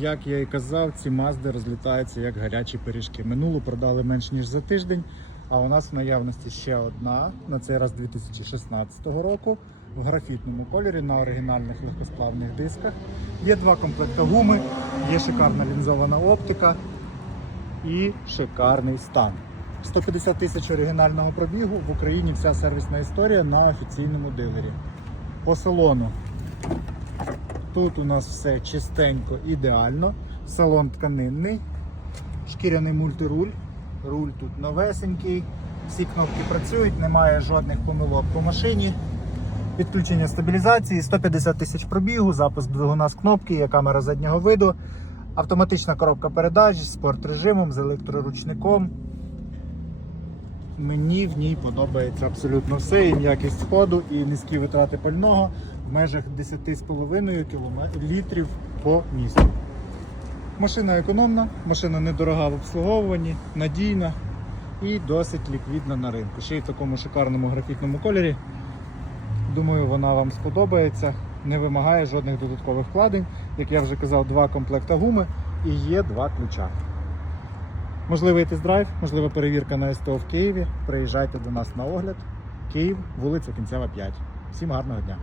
Як я і казав, ці мазди розлітаються як гарячі пиріжки. Минулу продали менш ніж за тиждень, а у нас в наявності ще одна, на цей раз 2016 року, в графітному кольорі на оригінальних легкосплавних дисках. Є два комплекти гуми, є шикарна лінзована оптика і шикарний стан. 150 тисяч оригінального пробігу в Україні вся сервісна історія на офіційному дилері. По салону Тут у нас все чистенько, ідеально. Салон тканинний, шкіряний мультируль. Руль тут новесенький. Всі кнопки працюють, немає жодних помилок по машині. Підключення стабілізації, 150 тисяч пробігу, запуск двигуна з кнопки, є камера заднього виду, автоматична коробка передач з спорт режимом, з електроручником. Мені в ній подобається абсолютно все. І м'якість ходу, і низькі витрати пального в межах 10,5 км літрів по місту. Машина економна, машина недорога в обслуговуванні, надійна і досить ліквідна на ринку. Ще й в такому шикарному графітному кольорі. Думаю, вона вам сподобається. Не вимагає жодних додаткових вкладень. Як я вже казав, два комплекта гуми і є два ключа. Можливий тест-драйв, можлива перевірка на СТО в Києві. Приїжджайте до нас на огляд. Київ, вулиця Кінцева 5. Всім гарного дня!